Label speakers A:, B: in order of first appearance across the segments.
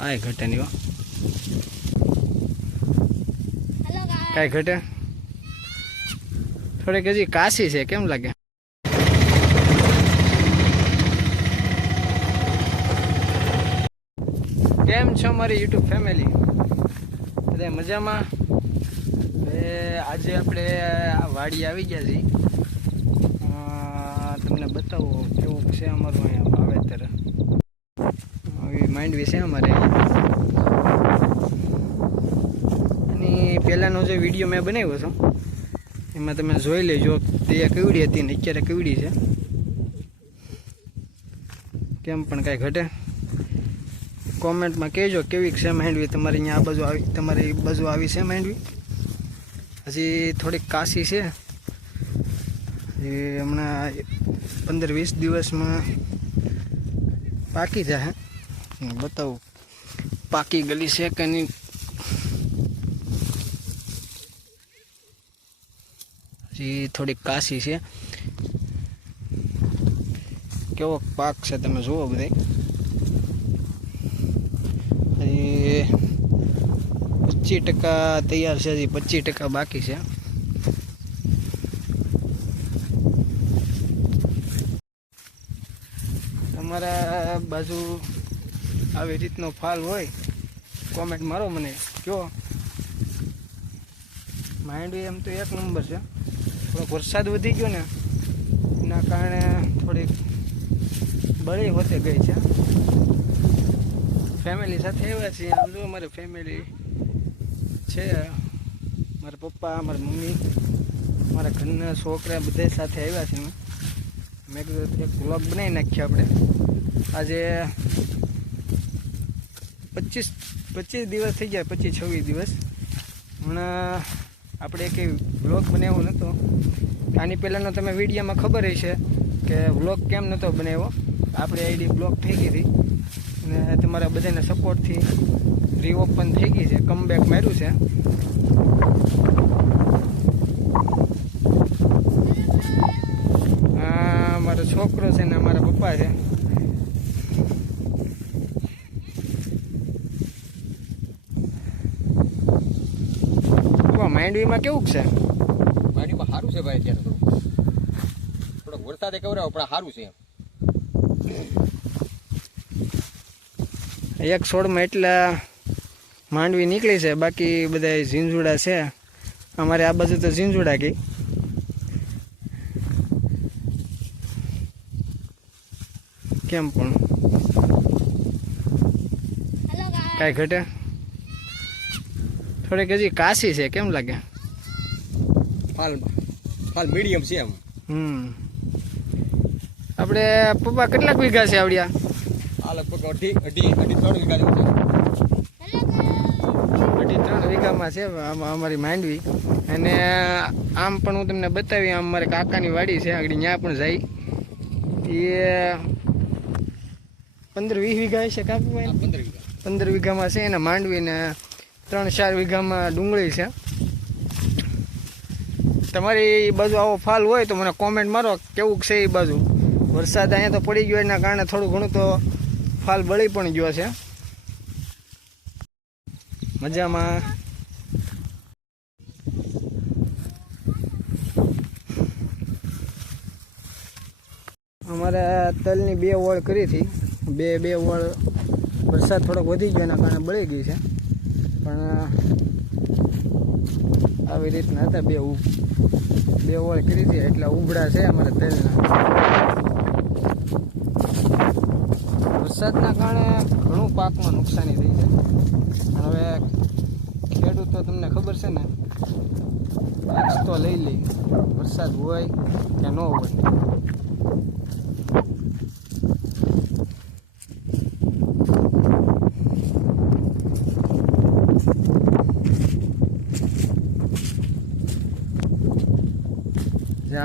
A: કાંઈ ઘટે નહીં કાંઈ ઘટે? થોડીક હજી કાશી છે કેમ લાગે? કેમ છો મારી યુટ્યુબ ફેમિલી? બધા મજામાં? આજે આપણે આ વાડી આવી ગયા છીએ. તમને બતાવો કેવું છે અમારું અહીંયા વાવેતર. માંડવી છે અમારે અને પહેલાંનો જે વીડિયો મેં બનાવ્યો હતો, એમાં તમે જોઈ લેજો તે કેવડી હતી ને અત્યારે કેવડી છે. કેમ પણ કાંઈ ઘટે. કોમેન્ટમાં કહેજો કેવી છે માંડવી તમારી અહીંયા આ બાજુ આવી, તમારી બાજુ આવી છે માંડવી હજી થોડીક કાશી છે. એ હમણાં પંદર વીસ દિવસમાં પાકી જાય. બતાવું. પાકી ગલી છે કે નહીં? હજી થોડીક કાશી છે. કેવો પાક છે તમે જુઓ બધા હજી પચીસ ટકા તૈયાર છે, હજી પચીસ ટકા બાકી છે. તમારા બાજુ આવી રીતનો ફાલ હોય કોમેન્ટ મારો મને કયો માઇન્ડ એમ તો એક નંબર છે. થોડોક વરસાદ વધી ગયો ને, એના કારણે થોડીક બળી હોતે ગઈ છે. ફેમિલી સાથે આવ્યા છીએ. આમ જો મારી ફેમિલી છે. મારા પપ્પા, મારી મમ્મી, મારા ઘરના છોકરા બધા સાથે આવ્યા છે મેં કીધું એક વ્લોગ બનાવી નાખીએ આપણે. આજે પચીસ પચીસ દિવસ થઈ ગયા, પચીસ, છવ્વીસ દિવસ. હમણાં આપણે કંઈ વ્લોગ બનાવ્યો નહોતો આની પહેલાંનો તમે વિડીયોમાં ખબર હશે કે વ્લોગ કેમ નહોતો બનાવ્યો. આપણી આઈડી બ્લોક થઈ ગઈ હતી. અને તમારા બધાના સપોર્ટથી રીઓપન થઈ ગઈ છે કમબેક માર્યું છે. મારો છોકરો છે ને, મારા પપ્પા છે પપ્પા માંડવીમાં કેવું છે?
B: પાણીમાં સારું છે ભાઈ અત્યારે થોડું થોડોક વરસાદે કવરાવો પણ સારું છે એમ.
A: એક છોડમાં એટલા માંડવી નીકળી છે બાકી બધા ઝીંઝુડા છે. અમારે આ બાજુ તો ઝીંઝુડા ગઈ. કેમ પણ?
C: હેલો
A: કાંઈ ઘટે? થોડીક હજી કાશી છે કેમ લાગે?
B: ફાલ ફાલ મીડિયમ છે એમ.
A: હમ. આપણે પપ્પા કેટલાક વીઘા છે આવડ્યા?
B: આ લગભગ અઢી અઢી અઢી ત્રણ વીઘા છે.
A: અઢી ત્રણ વીઘામાં છે અમારી માંડવી. અને આમ પણ હું તમને બતાવી આમ મારે કાકાની વાડી છે આગળ ત્યાં પણ જાય. એ પંદર વીસ વીઘા હશે
B: આ પંદર વીઘા.
A: પંદર વીઘામાં છે ને ત્રણ ચાર વીઘામાં ડુંગળી છે. તમારી બાજુ આવો ફાલ હોય તો મને કોમેન્ટ મારો કેવું છે એ બાજુ. વરસાદ અહીંયા તો પડી ગયો એના કારણે થોડું ઘણું તો ફાલ બળી પણ ગયો છે. મજામાં. અમારે તલની બે ઓળ કરી હતી. બે બે ઓળ વરસાદ થોડોક વધી ગયો એના કારણે બળી ગઈ છે. પણ આવી રીતના હતા બે બે ઓળ કરી હતી એટલે ઉભડા છે અમારે તેલના. વરસાદના કારણે ઘણું પાકમાં નુકસાની થઈ છે. હવે ખેડૂતો તમને ખબર છે ને તો લઈ લે. વરસાદ હોય કે ન હોય.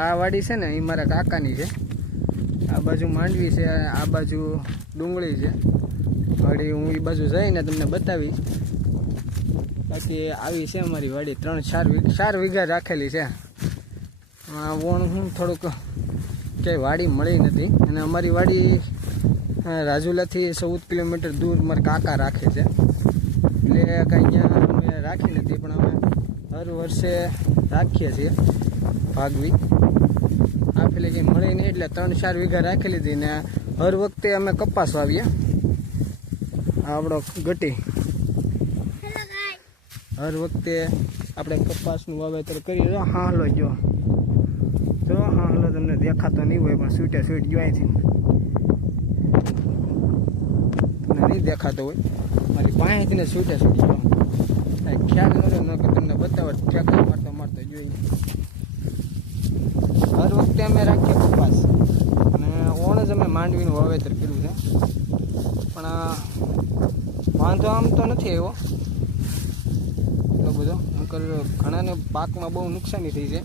A: આ વાડી છે ને એ મારા કાકાની છે. આ બાજુ માંડવી છે, આ બાજુ ડુંગળી છે. વાડી હું એ બાજુ જઈને તમને બતાવીશ. બાકી આવી છે અમારી વાડી, ત્રણ ચાર ચાર વીઘા રાખેલી છે. આ વણ હું થોડુંક ક્યાંય વાડી મળી નથી. અને અમારી વાડી રાજુલાથી ચૌદ કિલોમીટર દૂર મારા કાકા રાખે છે. એટલે કાંઈ અહીંયા અમે રાખી નથી, પણ અમે હર વર્ષે રાખીએ છીએ. ભાગવી આ પેલે જે મળી નહીં એટલે ત્રણ ચાર વીઘા રાખી લીધી ને હર વખતે અમે કપાસ વાવીએ. આપણો ગટી. હર વખતે આપણે કપાસનું વાવેતર કરીએ. જો હાલો જો. જો હાલો, તમને દેખાતો નહીં હોય, પણ સૂટે સૂટ ગયો અહીંથી. તમને નહીં દેખાતો હોય. મારી પાસેથી ને સૂટે સૂટ ગયો. ખ્યાલ નતો નકર તમને બતાવો ઠેકા મારતો મારતો જોઈએ વખતે અમે રાખીએ કપાસ. અને ઓણ જ અમે માંડવીનું વાવેતર કર્યું છે. પણ વાંધો આમ તો નથી આવ્યો. એટલો બધો. નકર ઘણાને પાકમાં બહુ નુકસાની થઈ છે.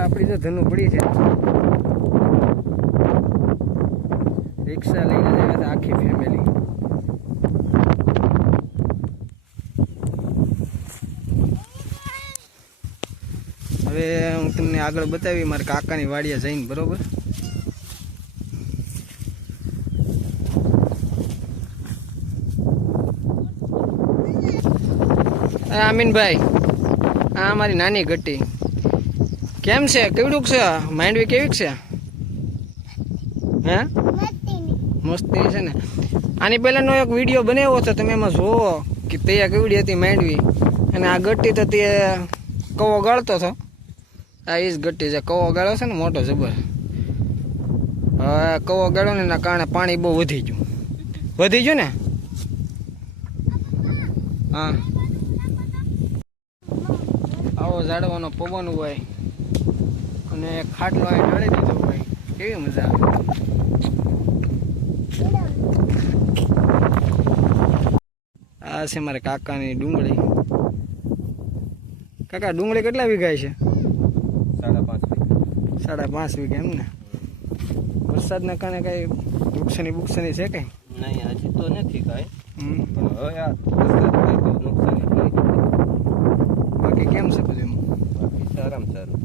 A: આપણી તો ધનુ પડી છે. રિક્ષા લઈને જાય આખી ફેમિલી હવે હું તમને આગળ બતાવી મારા કાકાની વાડીએ જઈને, બરોબર? આમીનભાઈ, આ મારી નાની ગટ્ટી કેમ છે? કેવડુંક છે? માંડવી કેવીક છે? હે? મસ્તી છે ને. આની પહેલાંનો એક વીડિયો બનાવ્યો હતો, તમે એમાં જોવો કે તૈયા કેવડી હતી માંડવી અને આ ગટ્ટી તો તે કવો ગાળતો હતો. આ એ ગટ્ટી છે. કવો ગાળો છે ને મોટો જબર. હવે કવો ગાળો ને એના કારણે પાણી બહુ વધી ગયું. વધી ગયું ને? હા. આવો ઝાડવાનો પવન હોય. અને ખાટલો અહીં ઢળી દીધો હોય. કેવી મજા આવે. આ છે મારા કાકાની ડુંગળી. કાકા, ડુંગળી કેટલા વીઘા છે?
B: સાડા પાંચ વીઘા
A: સાડા પાંચ વીઘા એમ ને? વરસાદના કારણે કઈ નુકસાની બુકસાની છે કઈ?
B: નહીં હજી તો નથી કાંઈ. પણ હવે આ વરસાદ થાય તો નુકસાની થાય.
A: બાકી કેમ છે બધું એમ?
B: બાકી સારામાં સારું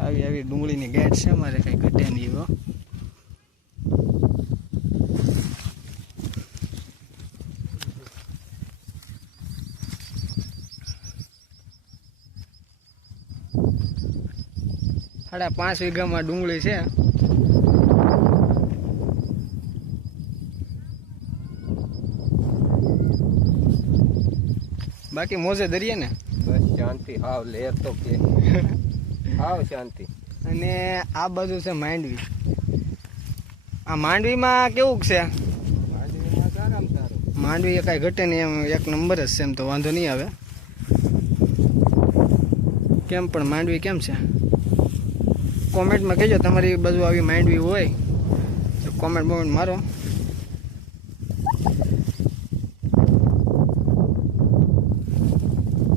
A: આવી આવી ડુંગળીની ગેટ છે મારે કઈ ઘટે નહીં સાડા પાંચ વીઘામાં ડુંગળી છે. બાકી મોજે દરિયે ને?
B: બસ શાંતિ હાવ લેર તો કે. હાવ શાંતિ.
A: અને આ બાજુ છે માંડવી. આ માંડવીમાં કેવું છે? માંડવી કાંઈ ઘટે નહીં એમ એક નંબર જ છે એમ તો વાંધો નહીં આવે. કેમ પણ માંડવી કેમ છે? કોમેન્ટમાં કહેજો, તમારી બાજુ આવી માંડવી હોય, તો કોમેન્ટ બોમેન્ટ મારો.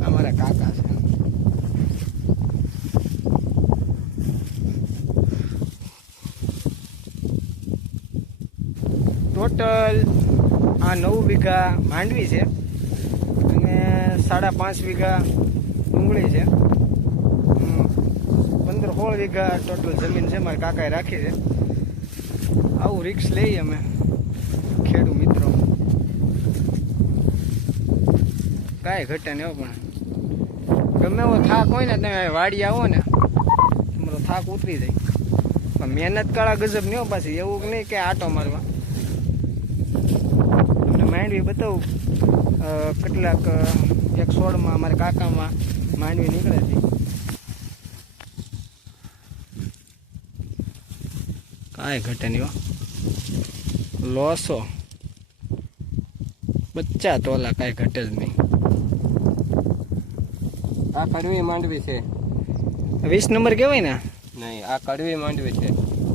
A: અમારા કાકા છે. ટોટલ આ નવ વીઘા માંડવી છે, અને સાડા પાંચ વીઘા ડુંગળી છે. પંદર વીઘા ટોટલ જમીન છે, મારા કાકાએ રાખી છે. આવું રિક્સ લઈએ અમે, ખેડૂત મિત્રો. કાંઈ ઘટે ને એવું પણ. ગમે એવો થાક હોય ને, તમે વાડી આવો ને, તમારો થાક ઉતરી જાય. પણ મહેનત કાળા ગજબ નહીં પાછી, એવું નહીં કે આટો મારવા. તમને માંડવી બતાવું કેટલાક એક સોળમાં અમારા કાકામાં માંડવી નીકળે હતી કાંઈ ઘટે નહીં હો. લોસો. બચ્ચા તોલા કાંઈ ઘટે જ નહીં.
B: આ કડવી માંડવી છે.
A: વીસ નંબર કહેવાય ને?
B: નહીં આ કડવી માંડવી છે.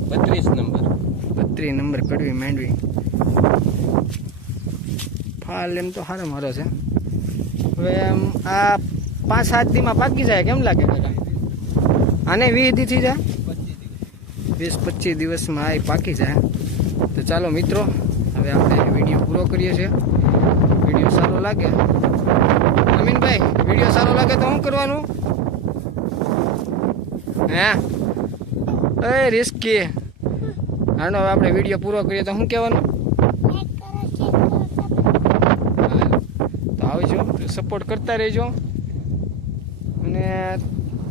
B: બત્રીસ નંબર.
A: બત્રીસ નંબર કડવી માંડવી. ફાલ એમ તો સારો મારો છે. હવે એમ આ પાંચ સાત દીમાં પાકી જાય કેમ લાગે કાકા? આને વીસ દીથી જાય? વીસ પચીસ દિવસમાં આ પાકી જાય. તો ચાલો મિત્રો, હવે આપણે વીડિયો પૂરો કરીએ છીએ. વીડિયો સારો લાગે. અમીનભાઈ, વીડિયો સારો લાગે તો શું કરવાનું? હે? એ રિસ્કી. હાનો હવે આપણે વીડિયો પૂરો કરીએ તો શું કહેવાનું? આવજો સપોર્ટ કરતા રહેજો. અને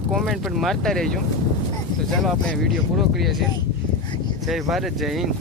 A: કોમેન્ટ પણ મારતા રહેજો. ચાલો આપણે વીડિયો પૂરો કરીએ છીએ. જય ભારત જય હિન્દ.